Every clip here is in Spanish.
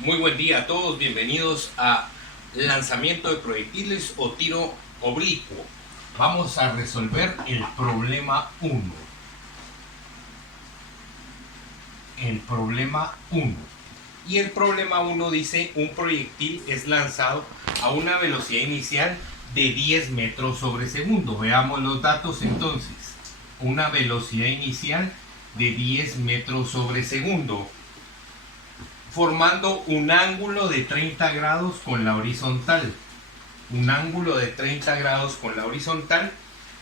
Muy buen día a todos, bienvenidos a lanzamiento de proyectiles o tiro oblicuo. Vamos a resolver el problema 1. Y el problema 1 dice: un proyectil es lanzado a una velocidad inicial de 10 metros sobre segundo. Veamos los datos entonces. Una velocidad inicial de 10 metros sobre segundo, formando un ángulo de 30 grados con la horizontal. Un ángulo de 30 grados con la horizontal.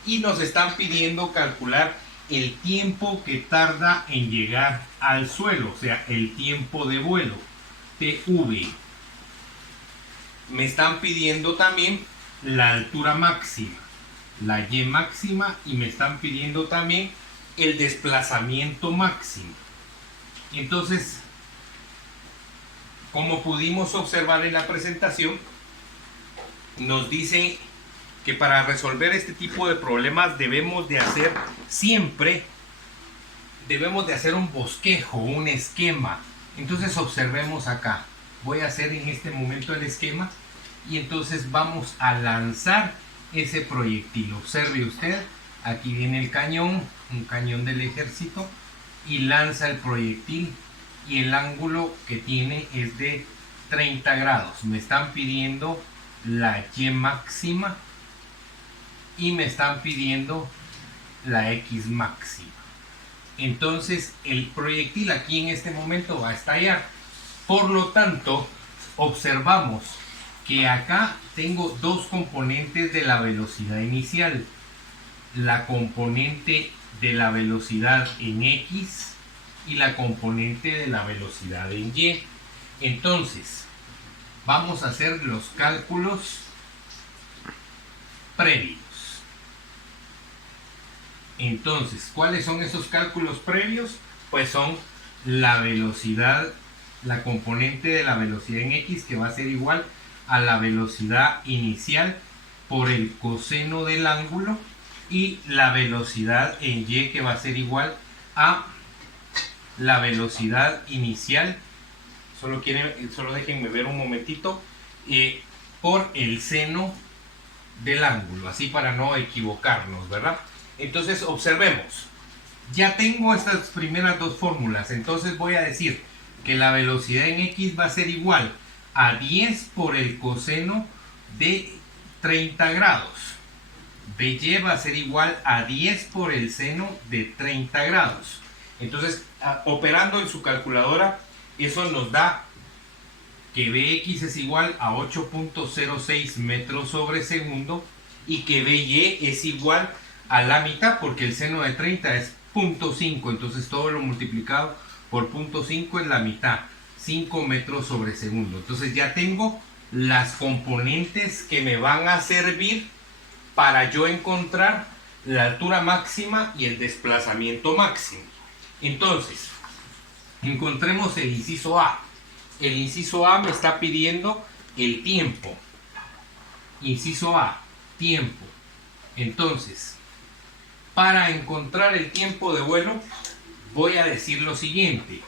Y nos están pidiendo calcular el tiempo que tarda en llegar al suelo, o sea, el tiempo de vuelo, TV. Me están pidiendo también la altura máxima, la Y máxima, y me están pidiendo también el desplazamiento máximo. Entonces, como pudimos observar en la presentación, nos dice que para resolver este tipo de problemas debemos de hacer un bosquejo, un esquema. Entonces observemos acá. Voy a hacer en este momento el esquema y entonces vamos a lanzar ese proyectil. Observe usted, aquí viene el cañón, un cañón del ejército, y lanza el proyectil, y el ángulo que tiene es de 30 grados. Me están pidiendo la Y máxima y me están pidiendo la X máxima. Entonces el proyectil aquí en este momento va a estallar. Por lo tanto, observamos que acá tengo dos componentes de la velocidad inicial: la componente de la velocidad en X y la componente de la velocidad en Y. Entonces vamos a hacer los cálculos previos. Entonces, ¿cuáles son esos cálculos previos? Pues son la velocidad, la componente de la velocidad en X, que va a ser igual a la velocidad inicial por el coseno del ángulo, y la velocidad en Y, que va a ser igual a la velocidad inicial, solo déjenme ver un momentito, por el seno del ángulo, así para no equivocarnos, ¿verdad? Entonces observemos, ya tengo estas primeras dos fórmulas. Entonces voy a decir que la velocidad en X va a ser igual a 10 por el coseno de 30 grados. BY va a ser igual a 10 por el seno de 30 grados. Entonces, operando en su calculadora, eso nos da que Bx es igual a 8.06 metros sobre segundo y que By es igual a la mitad, porque el seno de 30 es 0.5, entonces todo lo multiplicado por 0.5 es la mitad, 5 metros sobre segundo. Entonces ya tengo las componentes que me van a servir para yo encontrar la altura máxima y el desplazamiento máximo. Entonces, encontremos el inciso A. El inciso A me está pidiendo el tiempo. Inciso A, tiempo. Entonces, para encontrar el tiempo de vuelo, voy a decir lo siguiente.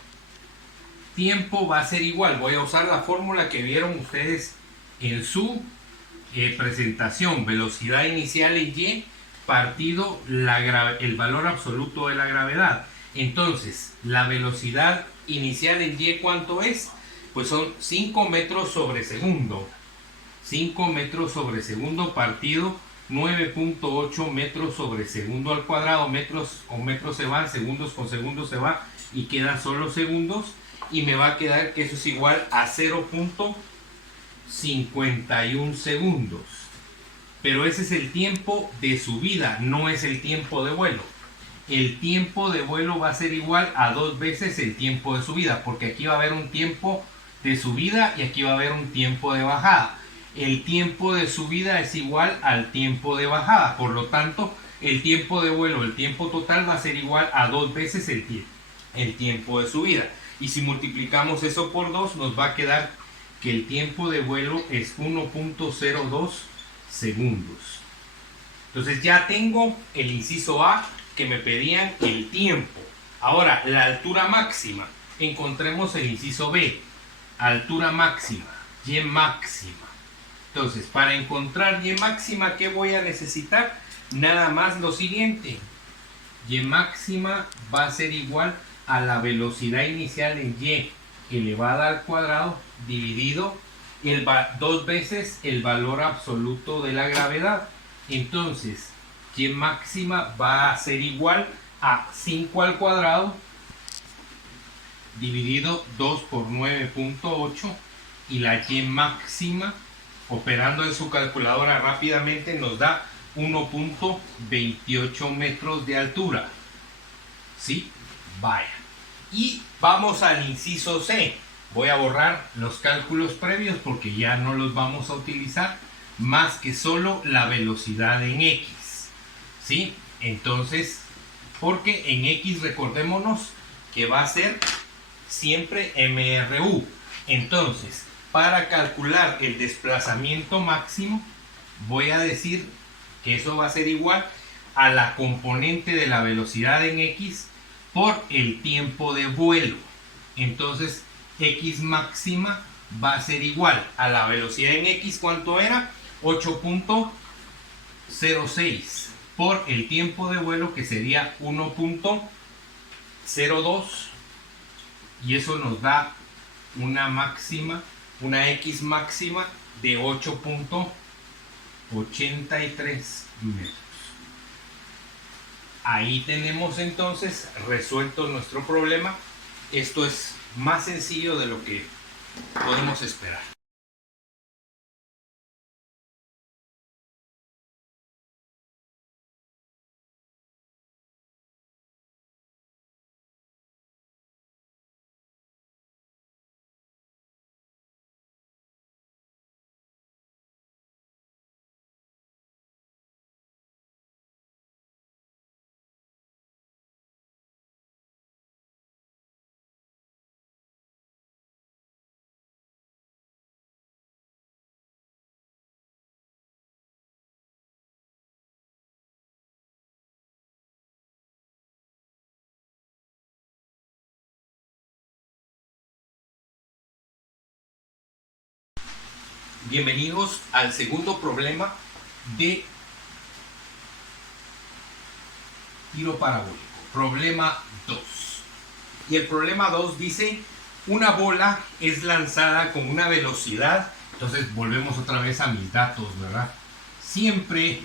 Tiempo va a ser igual, voy a usar la fórmula que vieron ustedes en su presentación: velocidad inicial en Y partido el valor absoluto de la gravedad. Entonces, la velocidad inicial en Y, ¿cuánto es? Pues son 5 metros sobre segundo. 5 metros sobre segundo partido 9.8 metros sobre segundo al cuadrado. Metros con metros se van, segundos con segundos se va, y quedan solo segundos. Y me va a quedar que eso es igual a 0.51 segundos. Pero ese es el tiempo de subida, no es el tiempo de vuelo. El tiempo de vuelo va a ser igual a 2 veces el tiempo de subida, porque aquí va a haber un tiempo de subida y aquí va a haber un tiempo de bajada. El tiempo de subida es igual al tiempo de bajada, por lo tanto el tiempo de vuelo, el tiempo total, va a ser igual a 2 veces el tiempo de subida. Y si multiplicamos eso por 2, nos va a quedar que el tiempo de vuelo es 1.02 segundos. Entonces ya tengo el inciso A, que me pedían el tiempo. Ahora, la altura máxima. Encontremos el inciso B. altura máxima, Y máxima. Entonces, para encontrar Y máxima, ¿qué voy a necesitar? Nada más lo siguiente. Y máxima va a ser igual a la velocidad inicial en Y elevada al cuadrado dividido dos veces el valor absoluto de la gravedad. Entonces, Y máxima va a ser igual a 5 al cuadrado dividido 2 por 9.8, y la Y máxima, operando en su calculadora rápidamente, nos da 1.28 metros de altura. ¿Sí? Vaya. Y vamos al inciso C. Voy a borrar los cálculos previos porque ya no los vamos a utilizar, más que solo la velocidad en X. ¿Sí? Entonces, porque en X recordémonos que va a ser siempre MRU. Entonces, para calcular el desplazamiento máximo, voy a decir que eso va a ser igual a la componente de la velocidad en X por el tiempo de vuelo. Entonces, X máxima va a ser igual a la velocidad en X, ¿cuánto era? 8.06 por el tiempo de vuelo, que sería 1.02, y eso nos da una máxima, una X máxima de 8.83 metros. Ahí tenemos entonces resuelto nuestro problema. Esto es más sencillo de lo que podemos esperar. Bienvenidos al segundo problema de tiro parabólico. Problema 2. Y el problema 2 dice: una bola es lanzada con una velocidad. Entonces volvemos otra vez a mis datos, ¿verdad? Siempre,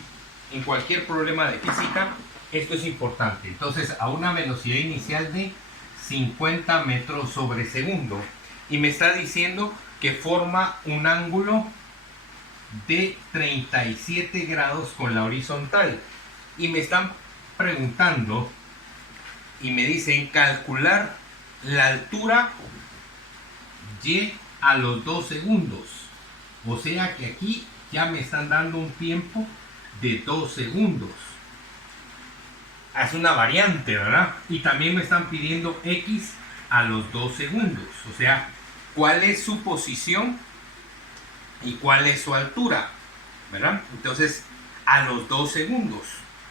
en cualquier problema de física, esto es importante. Entonces, a una velocidad inicial de 50 metros sobre segundo. Y me está diciendo que forma un ángulo de 37 grados con la horizontal. Y me están preguntando y me dicen calcular la altura Y a los 2 segundos. O sea que aquí ya me están dando un tiempo de 2 segundos. Es una variante, ¿verdad? Y también me están pidiendo X a los 2 segundos. O sea, ¿cuál es su posición y cuál es su altura? ¿Verdad? Entonces, a los 2 segundos,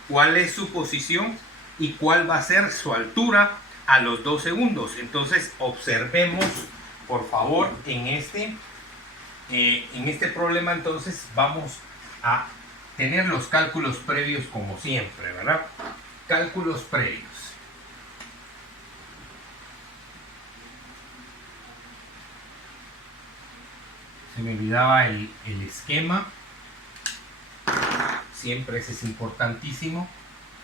¿cuál es su posición y cuál va a ser su altura a los 2 segundos? Entonces, observemos, por favor, en este problema. Entonces, vamos a tener los cálculos previos como siempre, ¿verdad? Cálculos previos. Se me olvidaba el esquema. Siempre ese es importantísimo,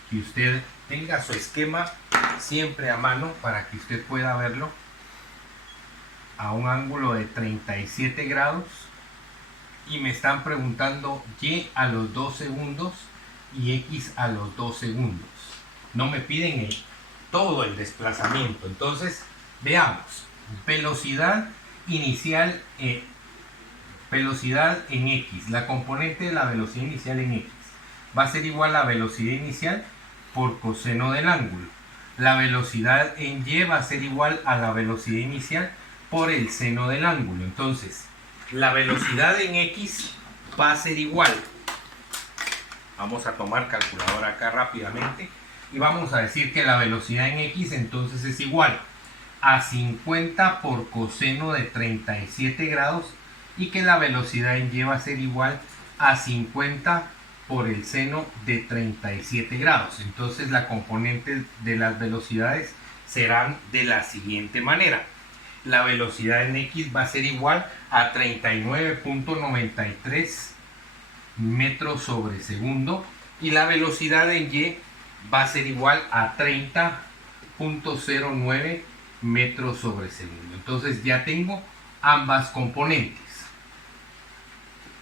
que usted tenga su esquema siempre a mano para que usted pueda verlo a un ángulo de 37 grados. Y me están preguntando Y a los 2 segundos y X a los 2 segundos. No me piden todo el desplazamiento. Entonces, veamos. Velocidad inicial, velocidad en X. La componente de la velocidad inicial en X va a ser igual a la velocidad inicial por coseno del ángulo. La velocidad en Y va a ser igual a la velocidad inicial por el seno del ángulo. Entonces, la velocidad en X va a ser igual. Vamos a tomar calculadora acá rápidamente y vamos a decir que la velocidad en X entonces es igual a 50 por coseno de 37 grados y que la velocidad en y va a ser igual a 50 por el seno de 37 grados. Entonces la componente de las velocidades serán de la siguiente manera. La velocidad en x va a ser igual a 39.93 metros sobre segundo y la velocidad en y va a ser igual a 30.09 metros sobre segundo. Entonces ya tengo ambas componentes.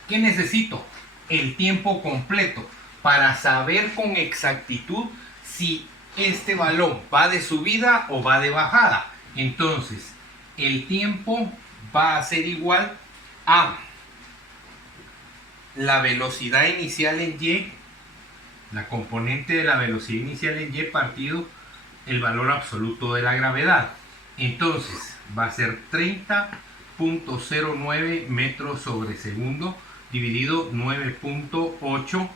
¿Qué necesito? El tiempo completo para saber con exactitud si este balón va de subida o va de bajada. Entonces el tiempo va a ser igual a la velocidad inicial en y, la componente de la velocidad inicial en y partido el valor absoluto de la gravedad. Entonces va a ser 30.09 metros sobre segundo dividido 9.8.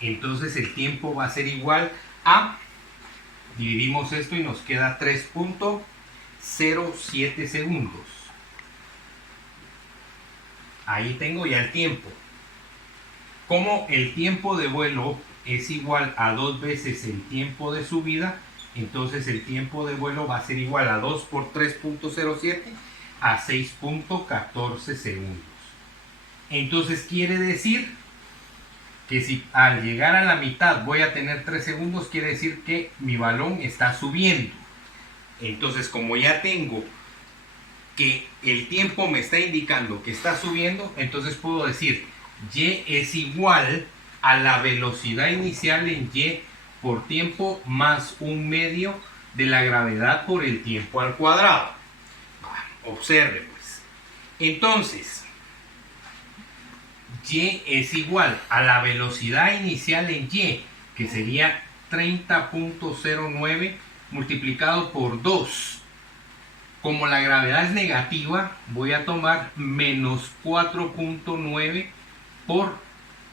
Entonces el tiempo va a ser igual a, dividimos esto y nos queda 3.07 segundos. Ahí tengo ya el tiempo. Como el tiempo de vuelo es igual a 2 veces el tiempo de subida, entonces el tiempo de vuelo va a ser igual a 2 por 3.07 a 6.14 segundos. Entonces quiere decir que si al llegar a la mitad voy a tener 3 segundos, quiere decir que mi balón está subiendo. Entonces, como ya tengo que el tiempo me está indicando que está subiendo, entonces puedo decir y es igual a la velocidad inicial en y por tiempo más 1/2 de la gravedad por el tiempo al cuadrado. Observe pues. Entonces, y es igual a la velocidad inicial en y, que sería 30.09 multiplicado por 2. Como la gravedad es negativa, voy a tomar menos 4.9 por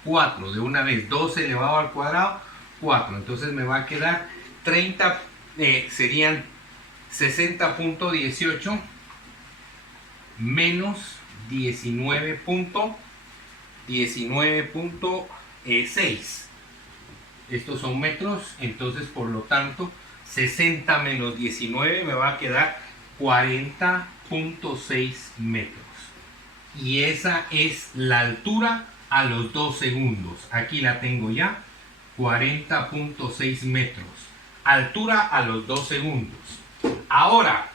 4. De una vez, 2 elevado al cuadrado, 4. Entonces me va a quedar 30, serían 60.18 menos 19.6. Estos son metros, entonces por lo tanto 60 menos 19 me va a quedar 40.6 metros. Y esa es la altura a los 2 segundos. Aquí la tengo ya, 40.6 metros. Altura a los 2 segundos. Ahora,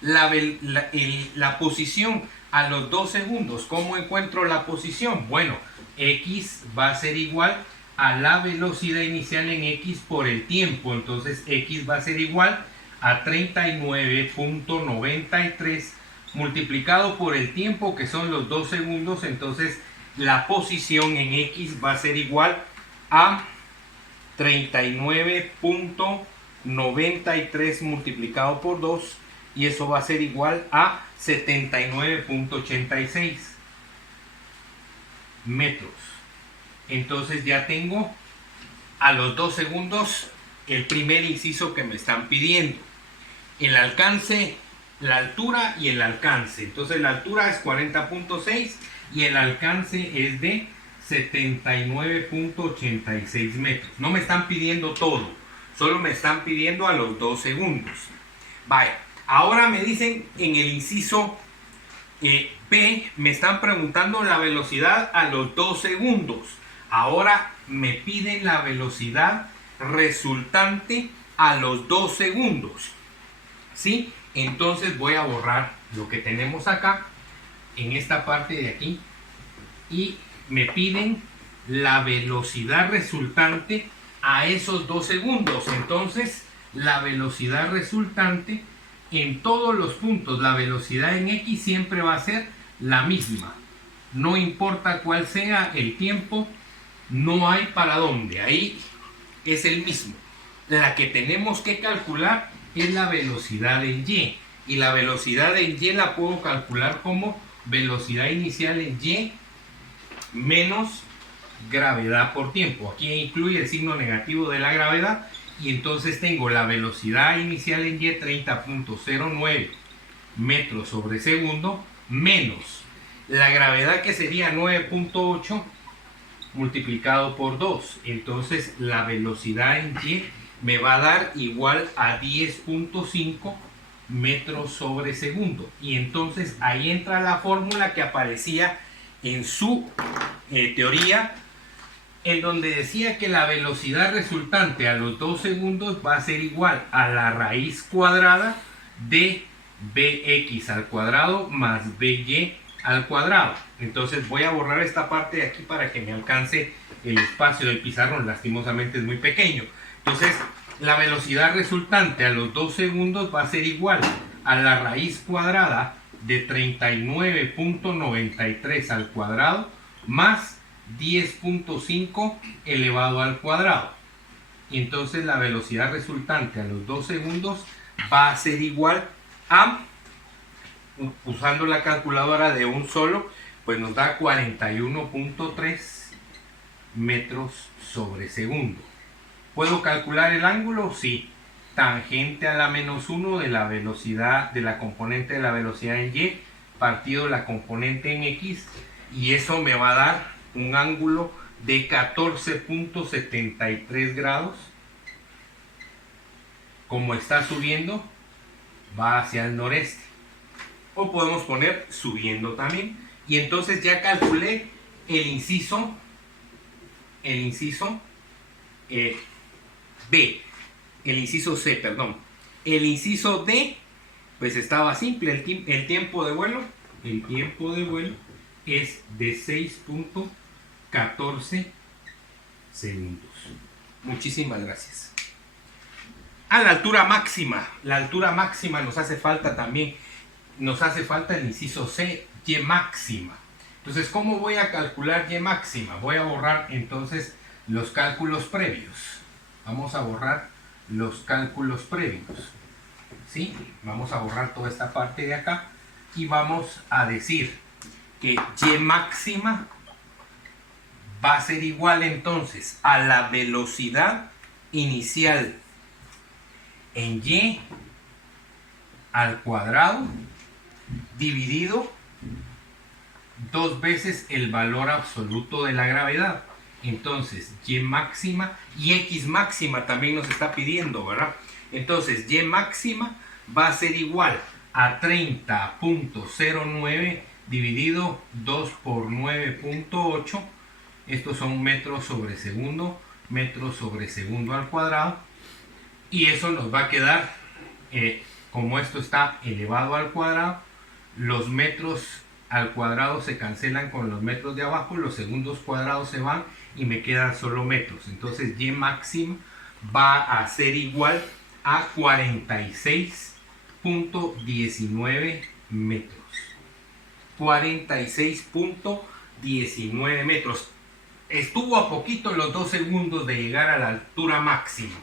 la posición a los 2 segundos. ¿Cómo encuentro la posición? Bueno, x va a ser igual a la velocidad inicial en x por el tiempo. Entonces x va a ser igual a 39.93 multiplicado por el tiempo, que son los 2 segundos. Entonces la posición en x va a ser igual a 39.93 multiplicado por 2, y eso va a ser igual a 79.86 metros. Entonces ya tengo a los 2 segundos el primer inciso que me están pidiendo: el alcance, la altura y el alcance. Entonces la altura es 40.6 y el alcance es de 79.86 metros. No me están pidiendo todo, solo me están pidiendo a los 2 segundos. Vaya, ahora me dicen en el inciso B, me están preguntando la velocidad a los 2 segundos. Ahora me piden la velocidad resultante a los 2 segundos. ¿Sí? Entonces voy a borrar lo que tenemos acá en esta parte de aquí y me piden la velocidad resultante a esos 2 segundos. Entonces la velocidad resultante en todos los puntos, la velocidad en x siempre va a ser la misma, no importa cuál sea el tiempo, no hay para dónde, ahí es el mismo. La que tenemos que calcular es la velocidad en y, y la velocidad en y la puedo calcular como velocidad inicial en y menos gravedad por tiempo. Aquí incluye el signo negativo de la gravedad, Y entonces tengo la velocidad inicial en y 30.09 metros sobre segundo menos la gravedad, que sería 9.8 multiplicado por 2. Entonces la velocidad en y me va a dar igual a 10.5 metros sobre segundo. Y entonces ahí entra la fórmula que aparecía en su teoría, en donde decía que la velocidad resultante a los 2 segundos va a ser igual a la raíz cuadrada de bx al cuadrado más by al cuadrado. Entonces voy a borrar esta parte de aquí para que me alcance el espacio del pizarrón. Lastimosamente es muy pequeño. Entonces la velocidad resultante a los 2 segundos va a ser igual a la raíz cuadrada de 39.93 al cuadrado más 10.5 elevado al cuadrado. Y entonces la velocidad resultante a los 2 segundos va a ser igual a, usando la calculadora de un solo, pues nos da 41.3 metros sobre segundo. ¿Puedo calcular el ángulo? Sí. Tangente a la menos 1 de la velocidad, de la componente de la velocidad en y, partido la componente en x, y eso me va a dar un ángulo de 14.73 grados. Como está subiendo, va hacia el noreste. O podemos poner subiendo también. Y entonces ya calculé el inciso B, el inciso C, perdón. El inciso D, pues estaba simple. El tiempo de vuelo es de 6.14 segundos. Muchísimas gracias. A la altura máxima. La altura máxima nos hace falta también. Nos hace falta el inciso C, y máxima. Entonces, ¿cómo voy a calcular y máxima? Voy a borrar entonces los cálculos previos. Vamos a borrar los cálculos previos. ¿Sí? Vamos a borrar toda esta parte de acá y vamos a decir que y máxima va a ser igual entonces a la velocidad inicial en y al cuadrado dividido 2 veces el valor absoluto de la gravedad. Entonces y máxima y x máxima también nos está pidiendo, ¿verdad? Entonces y máxima va a ser igual a 30.09 dividido 2 por 9.8. Estos son metros sobre segundo al cuadrado. Y eso nos va a quedar, como esto está elevado al cuadrado, los metros al cuadrado se cancelan con los metros de abajo, los segundos cuadrados se van y me quedan solo metros. Entonces y máxima va a ser igual a 46.19 metros. 46.19 metros. Estuvo a poquito los 2 segundos de llegar a la altura máxima.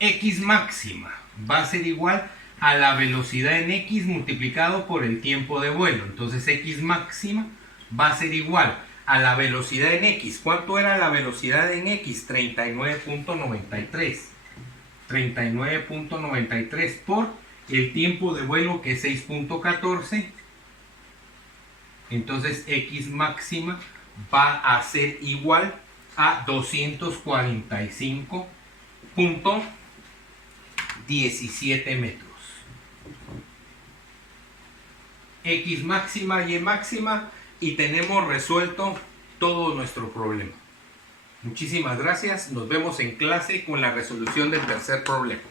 X máxima va a ser igual a la velocidad en x multiplicado por el tiempo de vuelo. Entonces x máxima va a ser igual a la velocidad en x. ¿Cuánto era la velocidad en x? 39.93. 39.93 por el tiempo de vuelo, que es 6.14. Entonces x máxima va a ser igual a 245.17 metros. X máxima, y máxima, y tenemos resuelto todo nuestro problema. Muchísimas gracias. Nos vemos en clase con la resolución del tercer problema.